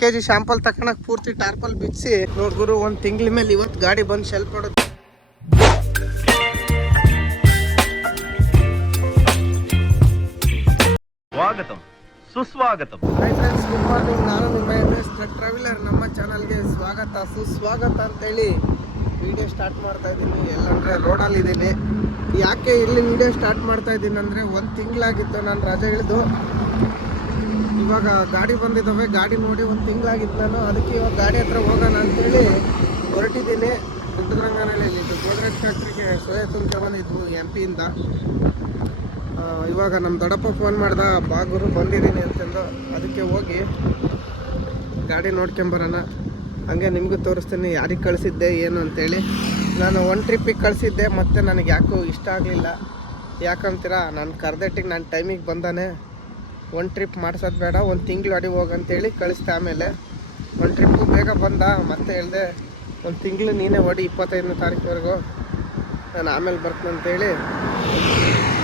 KG sample ತಕೊಳಕ್ ಪೂರ್ತಿ ಟಾರ್ಪಲ್ ಬಿಚ್ಚಿ ನೋಡ್ಗುರು ಒಂದ್ ತಿಂಗಳ ಮೇಲೆ ಇವತ್ತು ಗಾಡಿ ಬಂದು ಶೆಲ್ಪ್ ಮಾಡೋದು. ಸ್ವಾಗತಂ ಸುಸ್ವಾಗತಂ. Hi friends, good morning. ನಾನು ನಿಮ್ಮ MS ಟ್ರಕ್ ಟ್ರಾವೆಲರ್. ನಮ್ಮ ಚಾನಲ್ಗೆ ಸ್ವಾಗತ ಸುಸ್ವಾಗತ ಅಂತೇಳಿ ವಿಡಿಯೋ ಸ್ಟಾರ್ಟ್ ಮಾಡ್ತಾ ಇದ್ದೀನಿ. ಎಲ್ಲಂದ್ರೆ ರೋಡಲ್ಲಿ ಇದ್ದೀನಿ. ಯಾಕೆ ಇಲ್ಲಿ ವಿಡಿಯೋ ಸ್ಟಾರ್ಟ್ ಮಾಡ್ತಾ ಇದ್ದೀನಿ ಅಂದರೆ ಒಂದು ತಿಂಗಳಾಗಿತ್ತು ನಾನು ರಜೆ ಇಳಿದು. ಇವಾಗ ಗಾಡಿ ಬಂದಿದ್ದಾವೆ, ಗಾಡಿ ನೋಡಿ ಒಂದು ತಿಂಗಳಾಗಿತ್ತು ನಾನು. ಅದಕ್ಕೆ ಇವಾಗ ಗಾಡಿ ಹತ್ರ ಹೋಗೋಣ ಅಂತೇಳಿ ಹೊರಟಿದ್ದೀನಿ. ಪುಟ್ಟದ್ರಂಗನಹಳ್ಳಿಯಲ್ಲಿ ಇದು ಗೋದ್ರೇಜ್ ಫ್ಯಾಕ್ಟ್ರಿಗೆ ಸೋಯಾ ತುಂಬ್ಕೆ ಬಂದಿದ್ವು MP ಇಂದ. ಇವಾಗ ನಮ್ಮ ದೊಡ್ಡಪ್ಪ ಫೋನ್ ಮಾಡ್ದ, ಬಾಗುರು ಬಂದಿದ್ದೀನಿ ಅಂತಂದು. ಅದಕ್ಕೆ ಹೋಗಿ ಗಾಡಿ ನೋಡ್ಕೊಂಬರೋಣ. ಹಾಗೆ ನಿಮಗೂ ತೋರಿಸ್ತೀನಿ ಯಾರಿಗೆ ಕಳಿಸಿದ್ದೆ ಏನು ಅಂತೇಳಿ. ನಾನು ಒಂದು ಟ್ರಿಪ್ಪಿಗೆ ಕಳಿಸಿದ್ದೆ, ಮತ್ತು ನನಗೆ ಯಾಕೋ ಇಷ್ಟ ಆಗಲಿಲ್ಲ. ಯಾಕಂತೀರ, ನಾನು ಕರ್ದಟ್ಟಿಗೆ ನಾನು ಟೈಮಿಗೆ ಬಂದಾನೆ. ಒಂದು ಟ್ರಿಪ್ ಮಾಡ್ಸೋದು ಬೇಡ, ಒಂದು ತಿಂಗಳು ಅಡಿ ಹೋಗಂತೇಳಿ ಕಳಿಸ್ದೆ. ಆಮೇಲೆ ಒಂದು ಟ್ರಿಪ್ಪು ಬೇಗ ಬಂದ, ಮತ್ತೆ ಹೇಳಿದೆ ಒಂದು ತಿಂಗಳು ನೀನೇ ಹೊಡಿ 25ನೇ ತಾರೀಕುವರೆಗೂ, ನಾನು ಆಮೇಲೆ ಬರ್ತೀನಂತೇಳಿ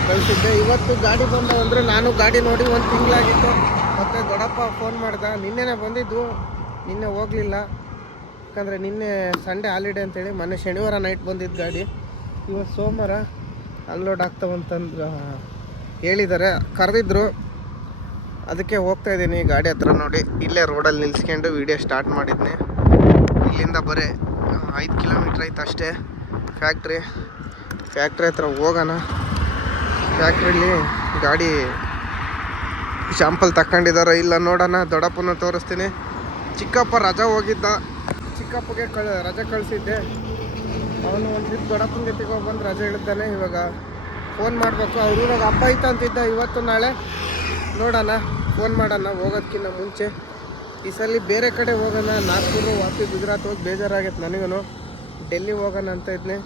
ಕಳಿಸಿದ್ದೆ. ಇವತ್ತು ಗಾಡಿ ಬಂದ ಅಂದರೆ ನಾನು ಗಾಡಿ ನೋಡಿ ಒಂದು ತಿಂಗಳಾಗಿತ್ತು. ಮತ್ತು ದೊಡ್ಡಪ್ಪ ಫೋನ್ ಮಾಡ್ದೆ, ನಿನ್ನೆನೇ ಬಂದಿದ್ದು, ನಿನ್ನೆ ಹೋಗಲಿಲ್ಲ. ಯಾಕಂದರೆ ನಿನ್ನೆ ಸಂಡೇ ಹಾಲಿಡೇ ಅಂತೇಳಿ. ಮೊನ್ನೆ ಶನಿವಾರ ನೈಟ್ ಬಂದಿದ್ದು ಗಾಡಿ. ಇವತ್ತು ಸೋಮವಾರ ಅನ್ಲೋಡ್ ಆಗ್ತಾವಂತಂದು ಹೇಳಿದ್ದಾರೆ, ಕರೆದಿದ್ರು. ಅದಕ್ಕೆ ಹೋಗ್ತಾ ಇದ್ದೀನಿ ಗಾಡಿ ಹತ್ರ. ನೋಡಿ ಇಲ್ಲೇ ರೋಡಲ್ಲಿ ನಿಲ್ಸ್ಕೊಂಡು ವೀಡಿಯೋ ಸ್ಟಾರ್ಟ್ ಮಾಡಿದ್ನಿ. ಇಲ್ಲಿಂದ ಬರೀ 5 ಕಿಲೋಮೀಟ್ರ್ ಐತೆ ಅಷ್ಟೇ ಫ್ಯಾಕ್ಟ್ರಿ ಹತ್ರ ಹೋಗೋಣ. ಫ್ಯಾಕ್ಟ್ರಿಲಿ ಗಾಡಿ ಶಾಂಪಲ್ ತಗೊಂಡಿದ್ದಾರೋ ಇಲ್ಲ ನೋಡೋಣ. ದೊಡ್ಡಪ್ಪನ ತೋರಿಸ್ತೀನಿ. ಚಿಕ್ಕಪ್ಪ ರಜಾ ಹೋಗಿದ್ದ, ಚಿಕ್ಕಪ್ಪಗೆ ರಜೆ ಕಳಿಸಿದ್ದೆ. ಅವನು ಒಂದು ಟ್ರಿಪ್ ದೊಡ್ಡಪ್ಪನ ಜೊತೆಗೆ ಹೋಗಿ ಬಂದು ರಜೆ ಇಳಿದ್ದಾನೆ. ಇವಾಗ ಫೋನ್ ಮಾಡಬೇಕು. ಅವ್ರು ಇವಾಗ ಹಬ್ಬ ಐತ ಅಂತಿದ್ದ, ಇವತ್ತು ನಾಳೆ ನೋಡೋಣ. ಫೋನ್ ಮಾಡೋಣ ಹೋಗೋದಕ್ಕಿಂತ ಮುಂಚೆ. ಈ ಸಲ ಬೇರೆ ಕಡೆ ಹೋಗೋಣ. ನಾಗ್ಪುರ ವಾಪಿ ಗುಜರಾತ್ ಹೋಗಿ ಬೇಜಾರಾಗೈತೆ ನನಗೂ. ಡೆಲ್ಲಿ ಹೋಗೋಣ ಅಂತ ಇದ್ನಿ.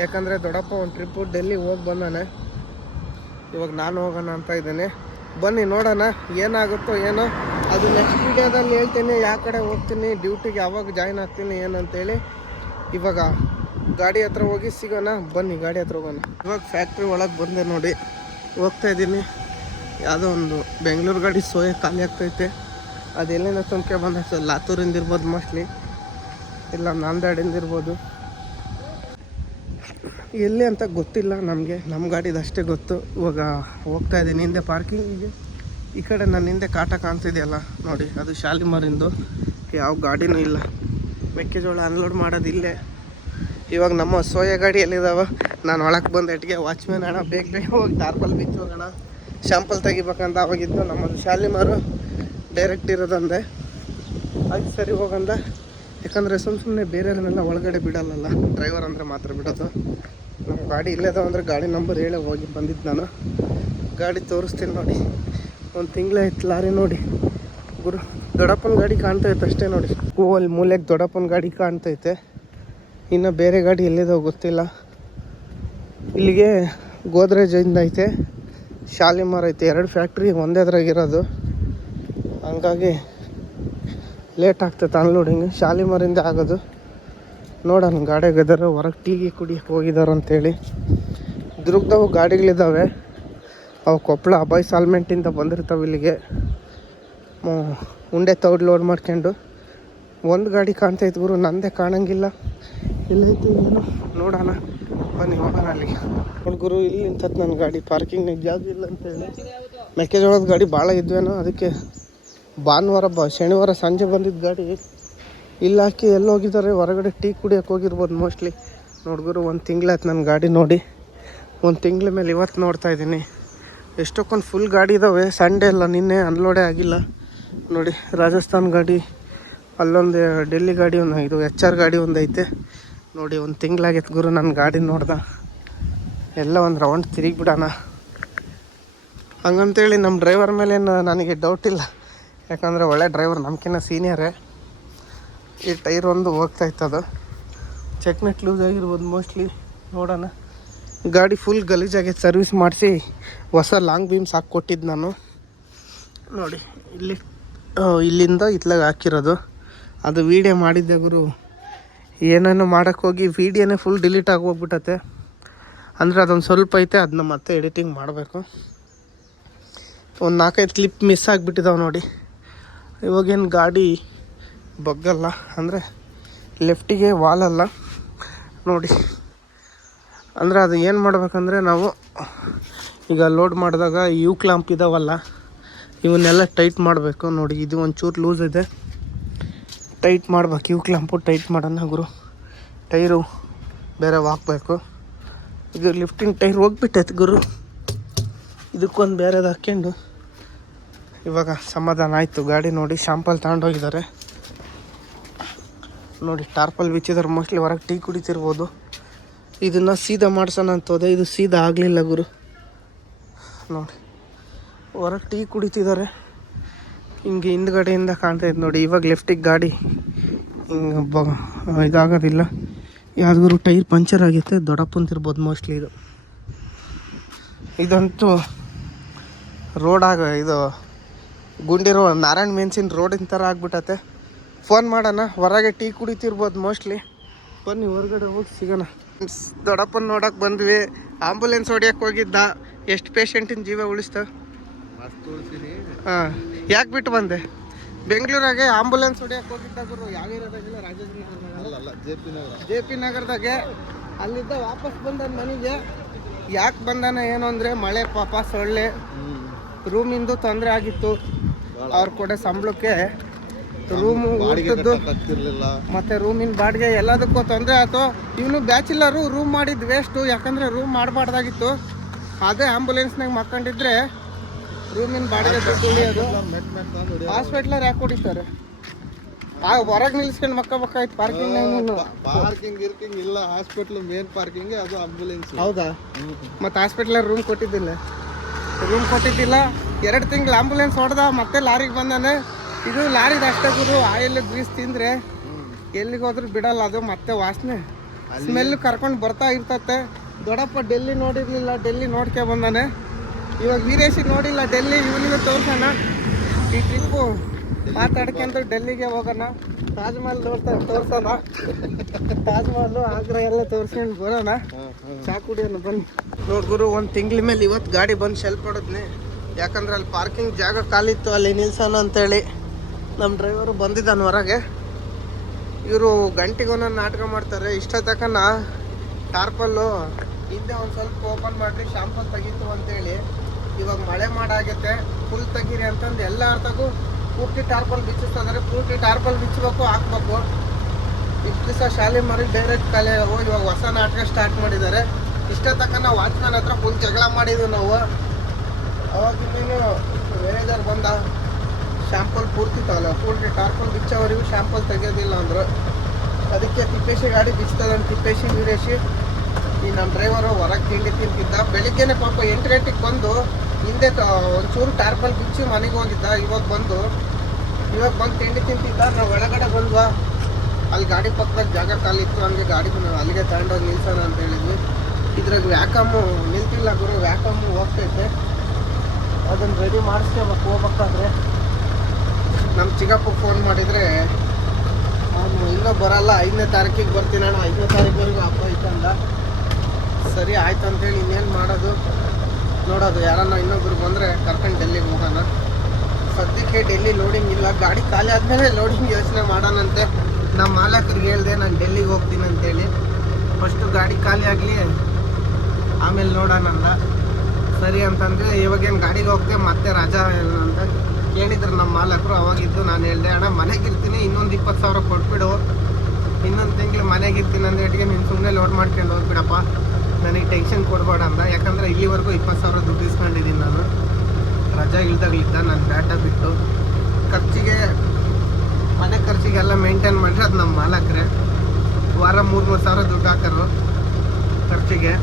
ಯಾಕಂದರೆ ದೊಡ್ಡಪ್ಪ ಒಂದು ಟ್ರಿಪ್ಪು ಡೆಲ್ಲಿ ಹೋಗಿ ಬಂದಾನೆ. ಇವಾಗ ನಾನು ಹೋಗೋಣ ಅಂತ ಇದ್ದೀನಿ. ಬನ್ನಿ ನೋಡೋಣ ಏನಾಗುತ್ತೋ ಏನೋ. ಅದು ನೆಕ್ಸ್ಟ್ ವೀಡಿಯೋದಲ್ಲಿ ಹೇಳ್ತೀನಿ ಯಾವ ಕಡೆ ಹೋಗ್ತೀನಿ, ಡ್ಯೂಟಿಗೆ ಯಾವಾಗ ಜಾಯ್ನ್ ಆಗ್ತೀನಿ ಏನು ಅಂತೇಳಿ. ಇವಾಗ ಗಾಡಿ ಹತ್ರ ಹೋಗಿ ಸಿಗೋಣ. ಬನ್ನಿ ಗಾಡಿ ಹತ್ರ ಹೋಗೋಣ. ಇವಾಗ ಫ್ಯಾಕ್ಟ್ರಿ ಒಳಗೆ ಬಂದೆ ನೋಡಿ, ಹೋಗ್ತಾ ಇದ್ದೀನಿ. ಯಾವುದೋ ಒಂದು ಬೆಂಗಳೂರು ಗಾಡಿ ಸೋಯಾ ಖಾಲಿ ಆಗ್ತೈತೆ. ಅದೆಲ್ಲಿಂದ ತುಂಬ್ಕೆ ಬಂದ, ಲಾತೂರಿಂದ ಇರ್ಬೋದು ಮೋಸ್ಟ್ಲಿ, ಇಲ್ಲ ನಾಂದೇಡಿಂದ ಇರ್ಬೋದು. ಎಲ್ಲಿ ಅಂತ ಗೊತ್ತಿಲ್ಲ ನಮಗೆ, ನಮ್ಮ ಗಾಡಿದು ಅಷ್ಟೇ ಗೊತ್ತು. ಇವಾಗ ಹೋಗ್ತಾ ಇದ್ದೀನಿ ಹಿಂದೆ ಪಾರ್ಕಿಂಗಿಗೆ. ಈ ಕಡೆ ನನ್ನ ಹಿಂದೆ ಕಾಟ ಕಾಣ್ತಿದೆಯಲ್ಲ ನೋಡಿ, ಅದು ಶಾಲಿಮಾರಿಂದು. ಯಾವ ಗಾಡಿನೂ ಇಲ್ಲ. ಮೆಕ್ಕೆಜೋಳ ಅನ್ಲೋಡ್ ಮಾಡೋದು ಇಲ್ಲೇ. ಇವಾಗ ನಮ್ಮ ಸೋಯಾ ಗಾಡಿ ಎಲ್ಲಿದ್ದಾವೆ. ನಾನು ಒಳಗೆ ಬಂದು ಎಟ್ಟಿಗೆ ವಾಚ್ಮ್ಯಾನ್ ಅಣ್ಣ ಬೇಗ ಹೋಗಿ ಟಾರ್ಪಲ್ ಬಿಚ್ಚಿ ಹೋಗೋಣ, ಶಾಂಪಲ್ ತೆಗಿಬೇಕಂತ ಅವಾಗಿದ್ದು. ನಮ್ಮದು ಶಾಲಿಮಾರು ಡೈರೆಕ್ಟ್ ಇರೋದಂದೆ. ಅದು ಸರಿ ಹೋಗಂದ. ಯಾಕಂದರೆ ಸುಮ್ಮನೆ ಬೇರೆಯವನ್ನೆಲ್ಲ ಒಳಗಡೆ ಬಿಡೋಲ್ಲ, ಡ್ರೈವರ್ ಅಂದರೆ ಮಾತ್ರ ಬಿಡೋದು. ನಮ್ಮ ಗಾಡಿ ಇಲ್ಲೇದಾವ ಅಂದರೆ ಗಾಡಿ ನಂಬರ್ ಹೇಳಿ ಹೋಗಿ ಬಂದಿದ್ದು ನಾನು. ಗಾಡಿ ತೋರಿಸ್ತೀನಿ ನೋಡಿ. ಒಂದು ತಿಂಗಳಾಯ್ತು ಲಾರಿ ನೋಡಿ ಗುರು. ದೊಡ್ಡಪ್ಪನ ಗಾಡಿ ಕಾಣ್ತೈತೆ ಅಷ್ಟೇ ನೋಡಿ. ಅಲ್ಲಿ ಮೂಲೆಗೆ ದೊಡ್ಡಪ್ಪನ ಗಾಡಿ ಕಾಣ್ತೈತೆ. ಇನ್ನು ಬೇರೆ ಗಾಡಿ ಎಲ್ಲಿದಾವ ಗೊತ್ತಿಲ್ಲ. ಇಲ್ಲಿಗೆ ಗೋದ್ರೇಜಿಂದ ಐತೆ, ಶಾಲಿಮಾರ್ ಐತೆ. 2 ಫ್ಯಾಕ್ಟ್ರಿ ಒಂದೇದ್ರಾಗಿರೋದು. ಹಂಗಾಗಿ ಲೇಟ್ ಆಗ್ತೈತೆ ಅನ್ಲೋಡಿಂಗ್. ಶಾಲಿಮಾರಿಂದ ಆಗೋದು. ನೋಡೋಣ ಗಾಡಿಯಾಗದಾರ ಹೊರಗೆ ಟೀಗೆ ಕುಡಿಯೋಕೆ ಹೋಗಿದ್ದಾರೆ ಅಂತೇಳಿ. ದುರ್ಗದವು ಗಾಡಿಗಳಿದ್ದಾವೆ. ಅವು ಕೊಪ್ಪಳ ಅಭಯ್ ಸಾಲ್ಮೆಂಟಿಂದ ಬಂದಿರ್ತಾವೆ ಇಲ್ಲಿಗೆ. ಉಂಡೆ ತೌಡ್ ಲೋಡ್ ಮಾಡ್ಕೊಂಡು. ಒಂದು ಗಾಡಿ ಕಾಣ್ತೈತೆ ಗುರು, ನಂದೇ ಕಾಣಂಗಿಲ್ಲ. ಎಲ್ಲೈತಿ ಏನು ನೋಡೋಣ. ಬನ್ನಿ ಹೋಗೋಣ ಅಲ್ಲಿಗೆ. ಗುರು ಇಲ್ಲಿ ನಿಂತದ್ದು ನನ್ನ ಗಾಡಿ ಪಾರ್ಕಿಂಗ್ನಾಗ ಜಾಗ ಇಲ್ಲ ಅಂತೇಳಿ. ಮೆಕ್ಕೆಜೋಳದ ಗಾಡಿ ಭಾಳ ಇದ್ವೇನೋ, ಅದಕ್ಕೆ ಭಾನುವಾರ ಶನಿವಾರ ಸಂಜೆ ಬಂದಿದ್ದ ಗಾಡಿ ಇಲ್ಲಿ ಹಾಕಿ ಎಲ್ಲಿ ಹೋಗಿದ್ದಾರೆ, ಹೊರಗಡೆ ಟೀ ಕುಡಿಯೋಕೆ ಹೋಗಿರ್ಬೋದು ಮೋಸ್ಟ್ಲಿ. ನೋಡ್ಗುರು ಒಂದು ತಿಂಗಳಾಯ್ತು ನನ್ನ ಗಾಡಿ ನೋಡಿ. ಒಂದು ತಿಂಗಳ ಮೇಲೆ ಇವತ್ತು ನೋಡ್ತಾ ಇದ್ದೀನಿ. ಎಷ್ಟೊಕ್ಕೊಂದು ಫುಲ್ ಗಾಡಿ ಇದ್ದಾವೆ. ಸಂಡೇ ಎಲ್ಲ, ನಿನ್ನೆ ಅನ್ಲೋಡೇ ಆಗಿಲ್ಲ ನೋಡಿ. ರಾಜಸ್ಥಾನ್ ಗಾಡಿ, ಅಲ್ಲೊಂದು ಡೆಲ್ಲಿ ಗಾಡಿ, ಒಂದು ಇದು HR ಗಾಡಿ ಒಂದು ಐತೆ ನೋಡಿ. ಒಂದು ತಿಂಗಳಾಗೈತೆ ಗುರು ನನ್ನ ಗಾಡಿ ನೋಡ್ದೆ. ಎಲ್ಲ ಒಂದು ರೌಂಡ್ ತಿರುಗಿಬಿಡೋಣ ಹಂಗಂತೇಳಿ. ನಮ್ಮ ಡ್ರೈವರ್ ಮೇಲೆ ನನಗೆ ಡೌಟ್ ಇಲ್ಲ, ಯಾಕಂದರೆ ಒಳ್ಳೆ ಡ್ರೈವರ್, ನಮ್ಕಿನ್ನ ಸೀನಿಯರೇ. ಈ ಟೈರ್ ಒಂದು ಹೋಗ್ತಾಯಿತ್ತದು, ಚೆಕ್ನೆಟ್ ಲೂಸ್ ಆಗಿರ್ಬೋದು ಮೋಸ್ಟ್ಲಿ. ನೋಡೋಣ. ಗಾಡಿ ಫುಲ್ ಗಲೀಜಾಗೈತೆ. ಸರ್ವಿಸ್ ಮಾಡಿಸಿ ಹೊಸ ಲಾಂಗ್ ಬೀಮ್ಸ್ ಹಾಕಿ ಕೊಟ್ಟಿದ್ದು ನಾನು ನೋಡಿ. ಇಲ್ಲಿಂದ ಇತ್ಲಾಗ ಹಾಕಿರೋದು. ಅದು ವೀಡಿಯೋ ಮಾಡಿದ್ದೆ ಗುರು. ಏನೇನೋ ಮಾಡೋಕ್ಕೆ ಹೋಗಿ ವೀಡಿಯೋನೇ ಫುಲ್ ಡಿಲೀಟ್ ಆಗಿ ಹೋಗ್ಬಿಟ್ಟತೆ. ಅಂದರೆ ಅದೊಂದು ಸ್ವಲ್ಪ ಐತೆ, ಅದನ್ನ ಮತ್ತೆ ಎಡಿಟಿಂಗ್ ಮಾಡಬೇಕು. ಒಂದು 4-5 ಕ್ಲಿಪ್ ಮಿಸ್ ಆಗಿಬಿಟ್ಟಿದ್ದಾವೆ ನೋಡಿ. ಇವಾಗೇನು ಗಾಡಿ ಬಗ್ಗಲ್ಲ, ಅಂದರೆ ಲೆಫ್ಟಿಗೆ ವಾಲಲ್ಲ ನೋಡಿ. ಅಂದರೆ ಅದು ಏನು ಮಾಡ್ಬೇಕಂದ್ರೆ ನಾವು ಈಗ ಲೋಡ್ ಮಾಡಿದಾಗ ಯು ಕ್ಲಾಂಪ್ ಇದಾವಲ್ಲ ಇವನ್ನೆಲ್ಲ ಟೈಟ್ ಮಾಡಬೇಕು ನೋಡಿ. ಇದು ಒಂಚೂರು ಲೂಸ್ ಇದೆ, ಟೈಟ್ ಮಾಡ್ಬೇಕು. ಯು ಕ್ಲಾಂಪು ಟೈಟ್ ಮಾಡೋಣ ಗುರು. ಟೈರು ಬೇರೆ ಹಾಕ್ಬೇಕು. ಇದು ಲಿಫ್ಟಿಂಗ್ ಟೈರ್ ಹೋಗ್ಬಿಟ್ಟೈತೆ ಗುರು, ಇದಕ್ಕೊಂದು ಬೇರೆದು ಹಾಕ್ಕೊಂಡು ಇವಾಗ ಸಮಾಧಾನ ಆಯಿತು. ಗಾಡಿ ನೋಡಿ ಶಾಂಪಲ್ ತಗೊಂಡೋಗಿದ್ದಾರೆ ನೋಡಿ. ಟಾರ್ಪಲ್ ಬಿಚ್ಚಿದ್ರೆ ಮೋಸ್ಟ್ಲಿ ಹೊರಗೆ ಟೀ ಕುಡಿತಿರ್ಬೋದು. ಇದನ್ನು ಸೀದಾ ಮಾಡ್ಸೋಣ ಅಂತ ಹೋದೆ, ಇದು ಸೀದಾ ಆಗಲಿಲ್ಲ ಗುರು ನೋಡಿ. ಹೊರಗೆ ಟೀ ಕುಡಿತಿದ್ದಾರೆ, ಹಿಂಗೆ ಹಿಂದ್ಗಡೆಯಿಂದ ಕಾಣ್ತಾಯಿದ್ದು ನೋಡಿ. ಇವಾಗ ಲೆಫ್ಟಿಗೆ ಗಾಡಿ ಹಿಂಗೆ ಇದಾಗೋದಿಲ್ಲ. ಯಾವ್ದಾದ್ರು ಟೈರ್ ಪಂಚರ್ ಆಗೈತೆ, ದೊಡ್ಡಪ್ಪಂತಿರ್ಬೋದು ಮೋಸ್ಟ್ಲಿ. ಇದಂತೂ ಇದು ಗುಂಡಿರೋ ನಾರಾಯಣ್ ಮೆನ್ಸಿನ ರೋಡಿನ ಥರ ಆಗ್ಬಿಟ್ಟತೆ. ಫೋನ್ ಮಾಡೋಣ, ಹೊರಗೆ ಟೀ ಕುಡಿತಿರ್ಬೋದು ಮೋಸ್ಟ್ಲಿ. ಬನ್ನಿ ಹೊರಗಡೆ ಹೋಗಿ ಸಿಗೋಣ. ದೊಡ್ಡಪ್ಪನ ನೋಡೋಕೆ ಬಂದ್ವಿ. ಆಂಬುಲೆನ್ಸ್ ಹೊಡಿಯೋಕ್ಕೆ ಹೋಗಿದ್ದ, ಎಷ್ಟು ಪೇಷಂಟಿನ ಜೀವ ಉಳಿಸ್ತ. ಹಾಂ, ಯಾಕೆ ಬಿಟ್ಟು ಬಂದೆ? ಬೆಂಗಳೂರಾಗೆ ಆಂಬುಲೆನ್ಸ್ ಹೊಡಿಯೋಕ್ಕೆ ಹೋಗಿದ್ದ ಗುರು. ಯಾವ ಏರಿಯಾದಾಗಿಲ್ಲ, ರಾಜಾಜಿನಗರ, ಜೆ ಪಿ ನಗರದಾಗೆ. ಅಲ್ಲಿದ್ದ ವಾಪಸ್ ಬಂದ ಮನೆಗೆ. ಯಾಕೆ ಬಂದಾನ ಏನು ಅಂದರೆ ಮಳೆ ಪಾಪ, ಸೊಳ್ಳೆ, ರೂಮಿಂದು ತೊಂದರೆ ಆಗಿತ್ತು. ಅವ್ರ ಕೂಡ ಸಂಬಳಕ್ಕೆ ರೂಮು ಊಟದ್ದು ಮತ್ತು ರೂಮಿನ ಬಾಡಿಗೆ ಎಲ್ಲದಕ್ಕೂ ತೊಂದರೆ ಆಯಿತು. ಇವನು ಬ್ಯಾಚುಲರು, ರೂಮ್ ಮಾಡಿದ್ದು ವೇಸ್ಟು. ಯಾಕಂದರೆ ರೂಮ್ ಮಾಡಬಾರ್ದಾಗಿತ್ತು. ಅದೇ ಆಂಬುಲೆನ್ಸ್ನಾಗ ಮಕ್ಕೊಂಡಿದ್ರೆ ರೂಮಿನ ಬಾಡಿಗೆ ದುಡ್ಡು ಉಳಿಯೋದು. ಹಾಸ್ಪಿಟ್ಲರ್ ಯಾಕೆ ಹೊಡಿತಾರೆ? ಹೊರಗೆ ನಿಲ್ಸ್ಕೊಂಡು ಮಕ್ಕಬೇಕಾಯ್ತು ಪಾರ್ಕಿಂಗ್. ಪಾರ್ಕಿಂಗ್ ಇಲ್ಲ, ಹಾಸ್ಪಿಟ್ಲ್ ಮೇನ್ ಪಾರ್ಕಿಂಗ್, ಅದು ಆಂಬುಲೆನ್ಸ್. ಹೌದಾ? ಮತ್ತು ಹಾಸ್ಪಿಟ್ಲರ್ ರೂಮ್ ಕೊಟ್ಟಿದ್ದಿಲ್ಲ. 2 ತಿಂಗಳು ಆಂಬುಲೆನ್ಸ್ ಹೊಡೆದ, ಮತ್ತೆ ಲಾರಿಗೆ ಬಂದಾನೆ. ಇದು ಲಾರಿದು ಅಷ್ಟೇ ಗುರು. ಆಯಿಲ್ ಗ್ರೀಸ್ ತಿಂದರೆ ಎಲ್ಲಿಗೆ ಹೋದ್ರೂ ಬಿಡಲ್ಲ ಅದು, ಮತ್ತೆ ವಾಸನೆ ಸ್ಮೆಲ್ ಕರ್ಕೊಂಡು ಬರ್ತಾ ಇರ್ತತೆ. ದೊಡ್ಡಪ್ಪ ಡೆಲ್ಲಿ ನೋಡಿರಲಿಲ್ಲ, ಡೆಲ್ಲಿ ನೋಡ್ಕೆ ಬಂದಾನೆ. ಇವಾಗ ವೀರೇಶಿ ನೋಡಿಲ್ಲ ಡೆಲ್ಲಿ, ಇವನಿಗೂ ತೋರ್ಸೋಣ. ಈ ಟ್ರಿಪ್ಪು ಮಾತಾಡ್ಕೊಂಡು ಡೆಲ್ಲಿಗೆ ಹೋಗೋಣ. ತಾಜ್ ಮಹಲ್ ತೋರ್ಸೋಣ. ತಾಜ್ ಮಹಲ್, ಆಗ್ರಾ ಎಲ್ಲ ತೋರ್ಸ್ಕೊಂಡು ಬರೋಣ. ಚಾ ಕುಡಿಯೋಣ ಬನ್ನಿ. ನೋಡಿ ಗುರು, 1 ತಿಂಗಳ ಮೇಲೆ ಇವತ್ತು ಗಾಡಿ ಬಂದು ಶೆಲ್ಪ್ ಹೊಡೆದ್ನಿ. ಯಾಕಂದ್ರೆ ಅಲ್ಲಿ ಪಾರ್ಕಿಂಗ್ ಜಾಗ ಖಾಲಿತ್ತು, ಅಲ್ಲಿ ನಿಲ್ಸೋಣ ಅಂತೇಳಿ. ನಮ್ಮ ಡ್ರೈವರು ಬಂದಿದ್ದಾನೆ ಹೊರಗೆ. ಇವರು ಗಂಟೆಗೊಂದೊಂದು ನಾಟಕ ಮಾಡ್ತಾರೆ. ಇಷ್ಟ ತಕ್ಕನ ಟಾರ್ಪಲ್ಲು ಹಿಂದೆ ಒಂದು ಸ್ವಲ್ಪ ಓಪನ್ ಮಾಡಿರಿ, ಶಾಂಪಲ್ ತೆಗೀತು ಅಂತೇಳಿ. ಇವಾಗ ಮಳೆ ಮಾಡಾಗೈತೆ, ಫುಲ್ ತೆಗೀರಿ ಅಂತಂದು ಎಲ್ಲ ಅರ್ಥಗೂ ಪೂರ್ತಿ ಟಾರ್ಪಲ್ ಬಿಚ್ಚಿಸ್ತಿದ್ದಾರೆ. ಪೂರ್ತಿ ಟಾರ್ಪಲ್ ಬಿಚ್ಚಬೇಕು, ಹಾಕ್ಬೇಕು. ಇಷ್ಟು ದಿವಸ ಶಾಲೆ ಮಾರಿ ಡೈರೆಕ್ಟ್ ಕಾಲೇ ಹೋಗಿ ಇವಾಗ ಹೊಸ ನಾಟಕ ಸ್ಟಾರ್ಟ್ ಮಾಡಿದ್ದಾರೆ. ಇಷ್ಟ ತಕ್ಕನ ವಾಚ್ಮ್ಯಾನ್ ಹತ್ರ ಫುಲ್ ಜಗಳ ಮಾಡಿದ್ವಿ ನಾವು. ಅವಾಗಿಂದ ಮ್ಯಾನೇಜರ್ ಬಂದ, ಶಾಂಪಲ್ ಪೂರ್ತಿ ಟಾರ್ಪಲ್ ಬಿಚ್ಚೋವರೆಗೂ ಶಾಂಪಲ್ ತೆಗೆಯೋದಿಲ್ಲ ಅಂದರು. ಅದಕ್ಕೆ ತಿಪ್ಪೇಶಿ ಗಾಡಿ ಬಿಚ್ತದಂತ ತಿಪ್ಪೇಶಿ ವೀರೇಶಿ. ಈ ನಮ್ಮ ಡ್ರೈವರು ಹೊರಗೆ ತಿಂಡಿ ತಿಂತಿದ್ದ. ಬೆಳಿಗ್ಗೆನೆ ಪಾಪ 8 ಗಂಟೆಗೆ ಬಂದು ಹಿಂದೆ ಒಂಚೂರು ಟಾರ್ಪಲ್ ಬಿಚ್ಚಿ ಮನೆಗೆ ಹೋಗಿದ್ದ. ಇವಾಗ ಬಂದು ತಿಂಡಿ ತಿಂತಿದ್ದ. ನಾವು ಒಳಗಡೆ ಬಂದ್ವಾ, ಅಲ್ಲಿ ಗಾಡಿ ಪಕ್ಕದಾಗ ಜಾಗ ಖಾಲಿತ್ತು. ಹಂಗೆ ಗಾಡಿ ಅಲ್ಲಿಗೆ ತಗೊಂಡೋಗಿ ನಿಲ್ಸೋಣ ಅಂತ ಹೇಳಿದ್ವಿ. ಇದ್ರಾಗ ವ್ಯಾಕಮ್ಮು ನಿಲ್ತಿಲ್ಲ ಗುರು, ವ್ಯಾಕಮ್ಮು ಹೋಗ್ತೈತೆ. ಅದನ್ನು ರೆಡಿ ಮಾಡಿಸ್ಕೋಬೇಕು ಹೋಗ್ಬೇಕಾದ್ರೆ. ನಮ್ಮ ಚಿಕ್ಕಪ್ಪ ಫೋನ್ ಮಾಡಿದರೆ ಅವನು ಇನ್ನೂ ಬರಲ್ಲ, 5ನೇ ತಾರೀಕಿಗೆ ಬರ್ತೀನಿ ಅಣ್ಣ, 5ನೇ ತಾರೀಕುವರೆಗೂ ಹಬ್ಬ ಐತಂದ. ಸರಿ ಆಯ್ತು ಅಂತೇಳಿ ಇನ್ನೇನು ಮಾಡೋದು ನೋಡೋದು. ಯಾರನ್ನ ಇನ್ನೊಬ್ರು ಬಂದರೆ ಕರ್ಕೊಂಡು ಡೆಲ್ಲಿಗೆ ಹೋಗೋಣ. ಸದ್ಯಕ್ಕೆ ಡೆಲ್ಲಿ ಲೋಡಿಂಗ್ ಇಲ್ಲ, ಗಾಡಿ ಖಾಲಿ ಆದಮೇಲೆ ಲೋಡಿಂಗ್ ಯೋಚನೆ ಮಾಡೋಣಂತೆ. ನಮ್ಮ ಮಾಲಕರಿಗೆ ಹೇಳಿದೆ ನಾನು ಡೆಲ್ಲಿಗೆ ಹೋಗ್ತೀನಿ ಅಂತೇಳಿ. ಫಸ್ಟು ಗಾಡಿ ಖಾಲಿ ಆಗಲಿ ಆಮೇಲೆ ನೋಡೋಣ ಅಂದ. ಸರಿ ಅಂತಂದರೆ ಇವಾಗೇನು ಗಾಡಿಗೆ ಹೋಗ್ತೇವೆ ಮತ್ತೆ ರಜಾ ಅಂತ ಹೇಳಿದ್ರು ನಮ್ಮ ಮಾಲಕರು. ಅವಾಗಿದ್ದು ನಾನು ಹೇಳಿದೆ, ಅಣ್ಣ ಮನೆಗಿರ್ತೀನಿ, ಇನ್ನೊಂದು 20,000 ಕೊಟ್ಬಿಡು, ಇನ್ನೊಂದು ತಿಂಗಳು ಮನೆಗಿರ್ತೀನಿ ಅಂದೇಟಿಗೆ ನೀನು ಸುಮ್ಮನೆ ಲೋಡ್ ಮಾಡ್ಕೊಂಡು ಹೋಗ್ಬಿಡಪ್ಪ, ನನಗೆ ಟೆನ್ಷನ್ ಕೊಡಬೇಡ ಅಂದ. ಯಾಕಂದರೆ ಇಲ್ಲಿವರೆಗೂ 20,000 ದುಡ್ಡು ಇಸ್ಕೊಂಡಿದ್ದೀನಿ ನಾನು. ರಜಾ ಇಲ್ದಾಗಲಿದ್ದ ನಾನು ಡಾಟಾ ಬಿಟ್ಟು. ಖರ್ಚಿಗೆ ಮನೆ ಖರ್ಚಿಗೆಲ್ಲ ಮೇಂಟೈನ್ ಮಾಡಿದ್ರೆ ಅದು ನಮ್ಮ ಮಾಲಕರೇ. ವಾರ 3,000 ದುಡ್ಡು ಹಾಕೋರು ಖರ್ಚಿಗೆ.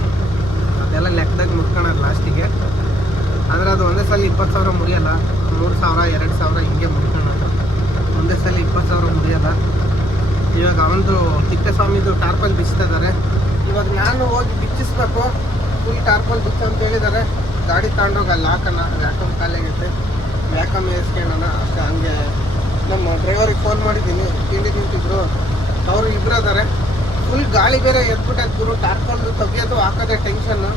ಅದೆಲ್ಲ ಲೆಕ್ಕದಾಗ ಮುಟ್ಕೊಳೋದು ಲಾಸ್ಟಿಗೆ. ಆದರೆ ಅದು ಒಂದೇ ಸಲ 20,000 ಮುರಿಯೋಲ್ಲ. 3,000 2,000 ಹಿಂಗೆ ಮುಟ್ಕೊಳೋದು. ಒಂದೇ ಸಲ 20,000 ಮುರಿಯೋಲ್ಲ. ಇವಾಗ ಅವನದು ತಿಪ್ಪೇಸ್ವಾಮಿದು ಟಾರ್ಪಲ್ ಬಿಚ್ತಿದ್ದಾರೆ. ಇವಾಗ ನಾನು ಹೋಗಿ ಬಿಚ್ಚಿಸ್ಬೇಕು. ಫುಲ್ ಟಾರ್ಪಲ್ ಬಿಚ್ಚು ಅಂತ ಹೇಳಿದ್ದಾರೆ. ಗಾಡಿ ತಗೊಂಡೋಗಿ ಅಲ್ಲಿ ಹಾಕೋಣ, ವ್ಯಾಕಮ್ ಖಾಲಿಯಾಗೈತೆ, ವ್ಯಾಕಮ್ ಏರಿಸ್ಕೊಳ್ಳೋಣ ಅಷ್ಟೇ. ಹಂಗೆ ನಮ್ಮ ಡ್ರೈವರಿಗೆ ಫೋನ್ ಮಾಡಿದ್ದೀನಿ, ತಿಂಡಿ ತಿಂತಿದ್ರು. ಅವರು ಇಬ್ಬರು ಅದಾರೆ. ಫುಲ್ ಗಾಳಿ ಬೇರೆ ಎದ್ಬಿಟ್ಟು ಗುರು. ಟಾರ್ಪಲ್ದು ತೆಗಿಯೋದು ಹಾಕೋದೇ ಟೆನ್ಷನ್ನು.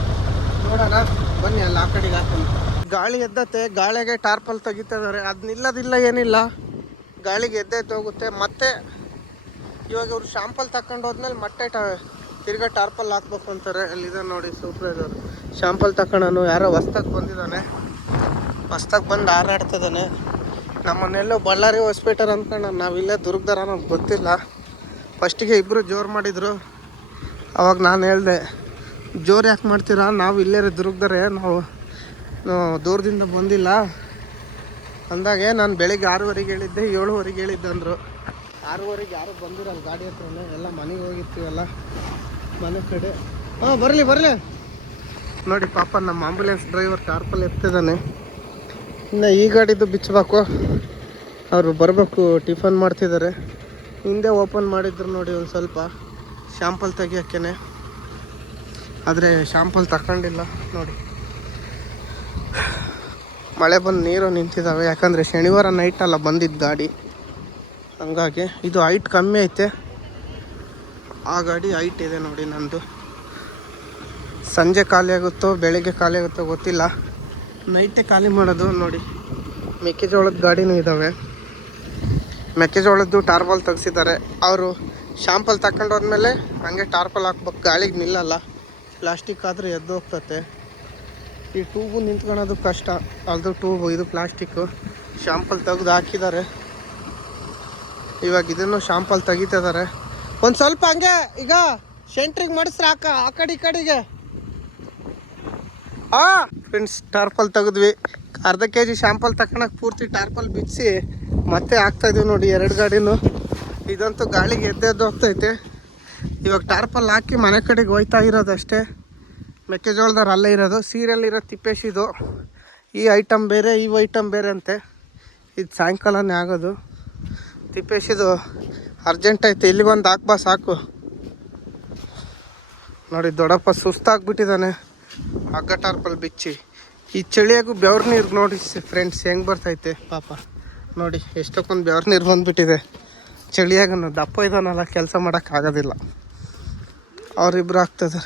ನೋಡೋಣ ಬನ್ನಿ, ಅಲ್ಲಿ ಆ ಕಡೆಗೆ ಹಾಕೊಂಡು. ಗಾಳಿ ಎದ್ದತ್ತೆ, ಗಾಳಿಗೆ ಟಾರ್ಪಲ್ ತೆಗಿತಿದ್ದಾರೆ. ಅದು ನಿಲ್ಲೋದಿಲ್ಲ ಏನಿಲ್ಲ. ಗಾಳಿಗೆ ಎದ್ದೆದ್ದೋಗುತ್ತೆ. ಮತ್ತೆ ಇವಾಗ ಇವ್ರು ಶಾಂಪಲ್ ತಗೊಂಡು ಹೋದ್ಮೇಲೆ ಮತ್ತೆ ತಿರ್ಗಾ ಟಾರ್ಪಲ್ ಹಾಕ್ಬೇಕು ಅಂತಾರೆ. ಅಲ್ಲಿದೆ ನೋಡಿ ಸೂಪ್ರೈಸರ್ ಶಾಂಪಲ್ ತಗೊಂಡನು. ಯಾರೋ ಹೊಸ್ದಾಗಿ ಬಂದಿದ್ದಾನೆ, ಹೊಸ್ದಾಗಿ ಬಂದು ಹಾರಾಡ್ತಿದ್ದಾನೆ. ನಮ್ಮನ್ನೆಲ್ಲೋ ಬಳ್ಳಾರಿ ಹಾಸ್ಪಿಟಲ್ ಅಂದ್ಕೊಂಡು ನಾವಿಲ್ಲೇ ದುರ್ಗದಾರ ನಮ್ಗೆ ಗೊತ್ತಿಲ್ಲ. ಫಸ್ಟಿಗೆ ಇಬ್ಬರು ಜೋರು ಮಾಡಿದರು. ಅವಾಗ ನಾನು ಹೇಳಿದೆ, ಜೋರು ಯಾಕೆ ಮಾಡ್ತೀರಾ, ನಾವು ಇಲ್ಲೇ ದುರ್ಗದಾರೆ, ನಾವು ದೂರದಿಂದ ಬಂದಿಲ್ಲ ಅಂದಾಗೆ ನಾನು ಬೆಳಿಗ್ಗೆ 6:30 ಹೇಳಿದ್ದೆ, 7:30 ಹೇಳಿದ್ದೆ ಅಂದರು. 6:30 ಯಾರು ಬಂದಿರಲ್ಲ ಗಾಡಿ ಹತ್ರನೇ, ಎಲ್ಲ ಮನೆಗೆ ಹೋಗಿರ್ತೀವಲ್ಲ ಮನೆ ಕಡೆ. ಬರಲಿ ನೋಡಿ ಪಾಪ ನಮ್ಮ ಆಂಬುಲೆನ್ಸ್ ಡ್ರೈವರ್ ಟಾರ್ಪಲ್ ಎತ್ತಿದ್ದಾನೆ. ಇನ್ನು ಈ ಗಾಡಿದು ಬಿಚ್ಚಬೇಕು, ಅವರು ಬರಬೇಕು, ಟಿಫನ್ ಮಾಡ್ತಿದ್ದಾರೆ. ಹಿಂದೆ ಓಪನ್ ಮಾಡಿದ್ರು ನೋಡಿ ಒಂದು ಸ್ವಲ್ಪ ಶಾಂಪಲ್ ತೆಗಿಯೋಕ್ಕೇ, ಆದರೆ ಶಾಂಪಲ್ ತಗೊಂಡಿಲ್ಲ ನೋಡಿ. ಮಳೆ ಬಂದು ನೀರು ನಿಂತಿದ್ದಾವೆ, ಯಾಕಂದರೆ ಶನಿವಾರ ನೈಟಲ್ಲ ಬಂದಿದ್ದು ಗಾಡಿ, ಹಂಗಾಗಿ. ಇದು ಹೈಟ್ ಕಮ್ಮಿ ಐತೆ, ಆ ಗಾಡಿ ಹೈಟ್ ಇದೆ ನೋಡಿ ನಂದು. ಸಂಜೆ ಖಾಲಿ ಆಗುತ್ತೋ ಬೆಳಿಗ್ಗೆ ಖಾಲಿ ಆಗುತ್ತೋ ಗೊತ್ತಿಲ್ಲ, ನೈಟೇ ಖಾಲಿ ಮಾಡೋದು ನೋಡಿ. ಮೆಕ್ಕೆಜೋಳದ ಗಾಡಿನೂ ಇದ್ದಾವೆ, ಮೆಕ್ಕೆಜೋಳದ್ದು ಟಾರ್ಪಲ್ ತೆಗ್ಸಿದ್ದಾರೆ. ಅವರು ಶಾಂಪಲ್ ತಗೊಂಡು ಹೋದ್ಮೇಲೆ ಹಂಗೆ ಟಾರ್ಪಲ್ ಹಾಕ್ಬೇಕು, ಗಾಳಿಗೆ ನಿಲ್ಲಲ್ಲ. ಪ್ಲಾಸ್ಟಿಕ್ ಆದರೆ ಎದ್ದು ಹೋಗ್ತತೆ. ಈ ಟ್ಯೂಬು ನಿಂತ್ಕೊಳ್ಳೋದು ಕಷ್ಟ, ಅದು ಟ್ಯೂಬು, ಇದು ಪ್ಲಾಸ್ಟಿಕ್ಕು. ಶಾಂಪಲ್ ತೆಗೆದು ಹಾಕಿದ್ದಾರೆ. ಇವಾಗ ಇದನ್ನು ಶಾಂಪಲ್ ತೆಗಿತಿದ್ದಾರೆ. ಒಂದು ಸ್ವಲ್ಪ ಹಂಗೆ ಈಗ ಸೆಂಟ್ರಿಗೆ ಮಾಡಿಸ್ರೆ ಆ ಕಡೆ ಈ ಕಡೆಗೆ. ಫ್ರೆಂಡ್ಸ್, ಟಾರ್ಪಲ್ ತೆಗೆದ್ವಿ. ಅರ್ಧ kg ಶಾಂಪಲ್ ತಗೊಳಕ್ಕೆ ಪೂರ್ತಿ ಟಾರ್ಪಲ್ ಬಿಡಿಸಿ ಮತ್ತೆ ಹಾಕ್ತಾಯಿದ್ವಿ ನೋಡಿ 2 ಗಾಡಿನೂ. ಇದಂತೂ ಗಾಳಿಗೆ ಎದ್ದೆದ್ದು ಹೋಗ್ತೈತೆ. ಇವಾಗ ಟಾರ್ಪಲ್ ಹಾಕಿ ಮನೆ ಕಡೆಗೆ ಹೋಯ್ತಾ ಇರೋದಷ್ಟೇ. ಮೆಕ್ಕೆಜೋಳದಾರ ಅಲ್ಲೇ ಇರೋದು, ಸೀರೆಯಲ್ಲಿರೋ ತಿಪ್ಪೇಶಿದು. ಈ ಐಟಮ್ ಬೇರೆ, ಈ ಐಟಮ್ ಬೇರೆ ಅಂತೆ. ಇದು ಸಾಯಂಕಾಲನೇ ಆಗೋದು. ತಿಪ್ಪೇಶಿದು ಅರ್ಜೆಂಟ್ ಐತೆ, ಇಲ್ಲಿಗೊಂದು ಹಾಕ್ಬಾ ಸಾಕು ನೋಡಿ. ದೊಡ್ಡಪ್ಪ ಸುಸ್ತಾಗ್ಬಿಟ್ಟಿದ್ದಾನೆ ಹಗ್ಗ ಟಾರ್ಪಲ್ ಬಿಚ್ಚಿ. ಈ ಚಳಿಯಾಗೂ ಬೆವ್ರ ನೀರು ನೋಡಿ ಫ್ರೆಂಡ್ಸ್ ಹೆಂಗೆ ಬರ್ತೈತೆ ಪಾಪ ನೋಡಿ. ಎಷ್ಟಕ್ಕೊಂದು ಬೆವ್ರ ನೀರು ಬಂದುಬಿಟ್ಟಿದೆ ಚಳಿಯಾಗ. ದಪ್ಪ ಇದ್ದಾನಲ್ಲ, ಕೆಲಸ ಮಾಡೋಕ್ಕಾಗೋದಿಲ್ಲ. ಅವರಿಬ್ರು ಆಗ್ತದೆ.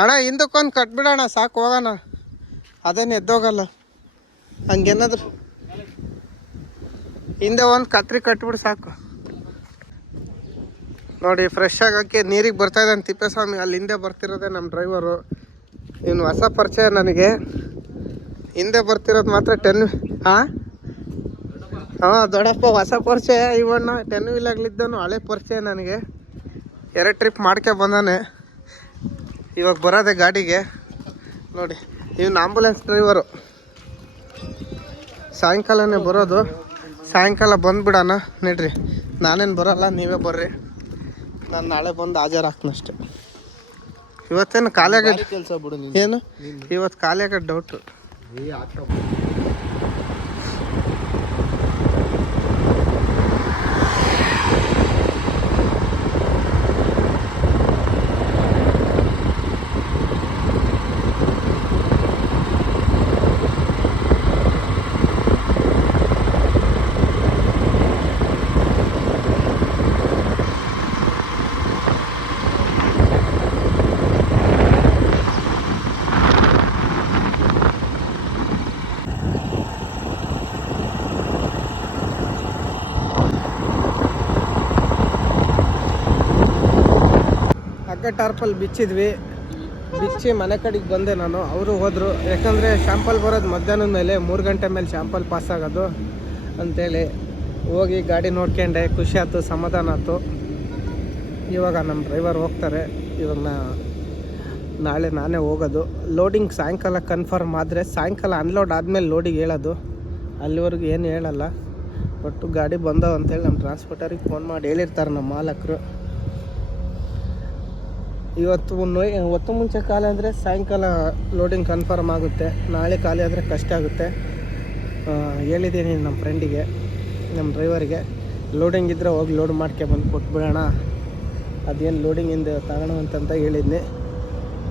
ಅಣ್ಣ ಹಿಂದಕ್ಕೊಂದು ಕಟ್ಬಿಡೋಣ ಸಾಕು, ಹೋಗೋಣ. ಅದೇನು ಎದ್ದೋಗಲ್ಲ. ಹಂಗೇನಾದ್ರು ಹಿಂದೆ ಒಂದು ಕತ್ರಿ ಕಟ್ಬಿಡು ಸಾಕು ನೋಡಿ. ಫ್ರೆಶ್ ಆಗೋಕ್ಕೆ ನೀರಿಗೆ ಬರ್ತಾಯಿದ್ದಾನೆ ತಿಪ್ಪೇಸ್ವಾಮಿ. ಅಲ್ಲಿ ಹಿಂದೆ ಬರ್ತಿರೋದೆ ನಮ್ಮ ಡ್ರೈವರು. ಇನ್ನು ಹೊಸ ಪರಿಚಯ ನನಗೆ. ಹಿಂದೆ ಬರ್ತಿರೋದು ಮಾತ್ರ 10. ಹಾಂ ದೊಡ್ಡಪ್ಪ ಹೊಸ ಪರಿಚಯ. ಇವಣ್ಣ 10 ವೀಲಾಗ್ಲಿದ್ದನು ಹಳೆ ಪರಿಚಯ ನನಗೆ. 2 ಟ್ರಿಪ್ ಮಾಡ್ಕೆ ಬಂದಾನೆ. ಇವಾಗ ಬರೋದೆ ಗಾಡಿಗೆ ನೋಡಿ. ಇವನು ಆಂಬುಲೆನ್ಸ್ ಡ್ರೈವರು. ಸಾಯಂಕಾಲನೇ ಬರೋದು. ಸಾಯಂಕಾಲ ಬಂದುಬಿಡೋಣ ನಡ್ರಿ. ನಾನೇನು ಬರೋಲ್ಲ, ನೀವೇ ಬರ್ರಿ. ನಾನು ನಾಳೆ ಬಂದು ಹಾಜರಾಗ್ತೀನಿ ಅಷ್ಟೆ. ಇವತ್ತೇನು ಖಾಲಿಯಾಗ ಕೆಲಸ ಬಿಡು. ಏನು ಇವತ್ತು ಖಾಲಿಯಾಗ ಡೌಟು. ಹಗ್ಗ ಟಾರ್ಪಲ್ ಬಿಚ್ಚಿದ್ವಿ. ಬಿಚ್ಚಿ ಮನೆ ಕಡೆಗೆ ಬಂದೆ ನಾನು. ಅವರು ಹೋದರು, ಯಾಕಂದರೆ ಶಾಂಪಲ್ ಬರೋದು ಮಧ್ಯಾಹ್ನದ ಮೇಲೆ 3 ಗಂಟೆ ಮೇಲೆ ಶಾಂಪಲ್ ಪಾಸ್ ಆಗೋದು ಅಂಥೇಳಿ. ಹೋಗಿ ಗಾಡಿ ನೋಡ್ಕೊಂಡೆ, ಖುಷಿ ಆಯ್ತು, ಸಮಾಧಾನ ಆಯ್ತು. ಇವಾಗ ನಮ್ಮ ಡ್ರೈವರ್ ಹೋಗ್ತಾರೆ. ಇವಾಗ ನಾಳೆ ನಾನೇ ಹೋಗೋದು. ಲೋಡಿಂಗ್ ಸಾಯಂಕಾಲ ಕನ್ಫರ್ಮ್ ಆದರೆ ಸಾಯಂಕಾಲ ಅನ್ಲೋಡ್ ಆದಮೇಲೆ ಲೋಡಿಗೆ ಹೇಳೋದು. ಅಲ್ಲಿವರೆಗೂ ಏನು ಹೇಳಲ್ಲ. ಒಟ್ಟು ಗಾಡಿ ಬಂದವು ಅಂತೇಳಿ ನಮ್ಮ ಟ್ರಾನ್ಸ್ಪೋರ್ಟರಿಗೆ ಫೋನ್ ಮಾಡಿ ಹೇಳಿರ್ತಾರೆ ನಮ್ಮ ಮಾಲಕರು. ಹೊತ್ತು ಮುಂಚೆ ಖಾಲಿ ಅಂದರೆ ಸಾಯಂಕಾಲ ಲೋಡಿಂಗ್ ಕನ್ಫರ್ಮ್ ಆಗುತ್ತೆ. ನಾಳೆ ಖಾಲಿ ಆದರೆ ಕಷ್ಟ ಆಗುತ್ತೆ. ಹೇಳಿದ್ದೀನಿ ನಮ್ಮ ಫ್ರೆಂಡಿಗೆ, ನಮ್ಮ ಡ್ರೈವರಿಗೆ, ಲೋಡಿಂಗ್ ಇದ್ದರೆ ಹೋಗಿ ಲೋಡ್ ಮಾಡ್ಕೆ ಬಂದು ಕೊಟ್ಬಿಡೋಣ, ಅದೇನು ಲೋಡಿಂಗಿಂದ ತಗೋಣ ಅಂತಂತ ಹೇಳಿದ್ನಿ.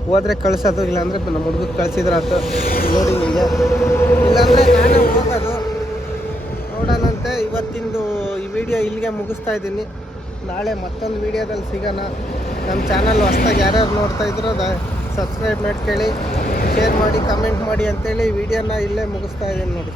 ಹೋದರೆ ಕಳಿಸೋದು, ಇಲ್ಲಾಂದರೆ ನಮ್ಮ ಹುಡುಗಕ್ಕೆ ಕಳಿಸಿದ್ರೆ ಆಯ್ತು ಲೋಡಿಂಗಿಗೆ. ಇಲ್ಲಾಂದರೆ ನಾನೇ ಹೋಗೋದು. ನೋಡೋಣಂತೆ. ಇವತ್ತಿಂದು ಈ ವಿಡಿಯೋ ಇಲ್ಲಿಗೆ ಮುಗಿಸ್ತಾ ಇದ್ದೀನಿ. ನಾಳೆ ಮತ್ತೊಂದು ವೀಡಿಯೋದಲ್ಲಿ ಸಿಗೋಣ. ನಮ್ಮ ಚಾನಲ್ ಹೊಸ್ದಾಗಿ ಯಾರ್ಯಾರು ನೋಡ್ತಾ ಇದ್ರು ಸಬ್ಸ್ಕ್ರೈಬ್ ಮಾಡ್ಕೊಳ್ಳಿ, ಶೇರ್ ಮಾಡಿ, ಕಮೆಂಟ್ ಮಾಡಿ ಅಂತೇಳಿ ವಿಡಿಯೋನ ಇಲ್ಲೇ ಮುಗಿಸ್ತಾ ಇದ್ದೀನಿ ನೋಡಿ.